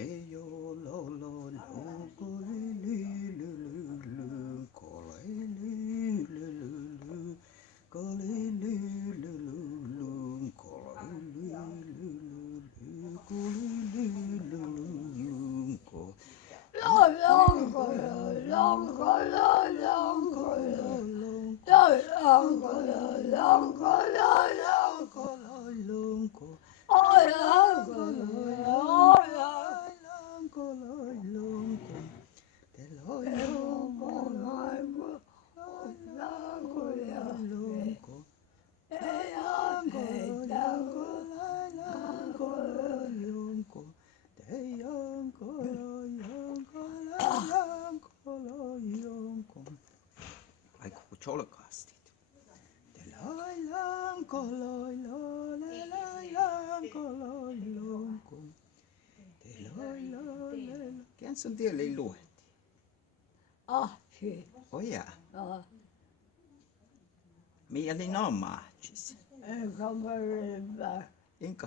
yo lo lo lo ko li li lu lu lu ko li li lu lu lu ko li li lu lu lu ko li li lu lu ko li li lu lu ko Ai kun cholkastit. Quem são dele aí, Lu? Sim. Olha, minha nem não marches. Como Inca